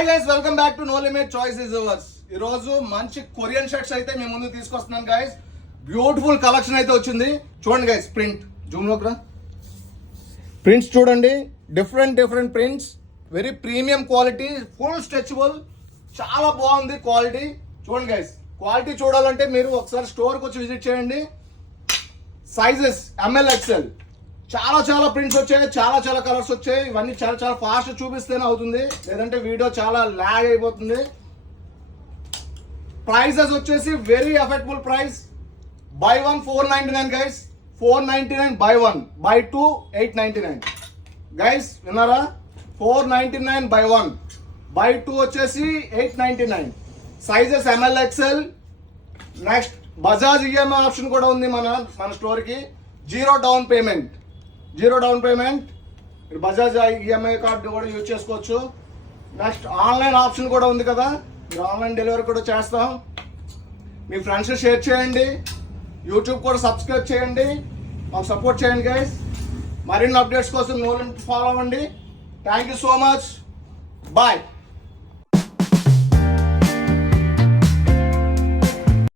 Hi guys, welcome back to know limit choice is yours. ఈ రోజు మంచి Korean shirts అయితే మేము ముందు తీసుకొస్తున్నాను గైస్. బ్యూటిఫుల్ కలెక్షన్ అయితే వచ్చింది. చూడండి గైస్, ప్రింట్ జూమ్ లోకి రా. ప్రింట్స్ చూడండి, different prints, very premium quality, full stretchable, చాలా బాగుంది క్వాలిటీ. చూడండి గైస్, క్వాలిటీ చూడాలంటే మీరు ఒకసారి స్టోర్కి వచ్చి విజిట్ చేయండి. సైజెస్ ఎంఎల్ ఎక్స్ఎల్, చాలా ప్రింట్స్ వచ్చాయి, చాలా కలర్స్ వచ్చాయి. ఇవన్నీ చాలా ఫాస్ట్ చూపిస్తేనే అవుతుంది, లేదంటే వీడియో చాలా ల్యాగ్ అయిపోతుంది. ప్రైజెస్ వచ్చేసి very affordable price. By 1 499 guys, 499 by 1, by 2 899 guys. విన్నారా? 499 బై 1, బై 2 వచ్చేసి 899. Sizes M L XL. Next Bajaj EMI option కూడా ఉంది మన స్టోర్కి. Zero down payment. మీరు బజాజ్ ఈఎంఐ కార్డు కూడా యూజ్ చేసుకోవచ్చు. నెక్స్ట్ ఆన్లైన్ ఆప్షన్ కూడా ఉంది కదా, మీరు ఆన్లైన్ డెలివరీ కూడా చేస్తాం. మీ ఫ్రెండ్స్ షేర్ చేయండి, యూట్యూబ్ కూడా సబ్స్క్రైబ్ చేయండి, మాకు సపోర్ట్ చేయండి గైస్. మరిన్ని అప్డేట్స్ కోసం నో లిమిట్ ఫాలో అవ్వండి. Thank you so much, bye.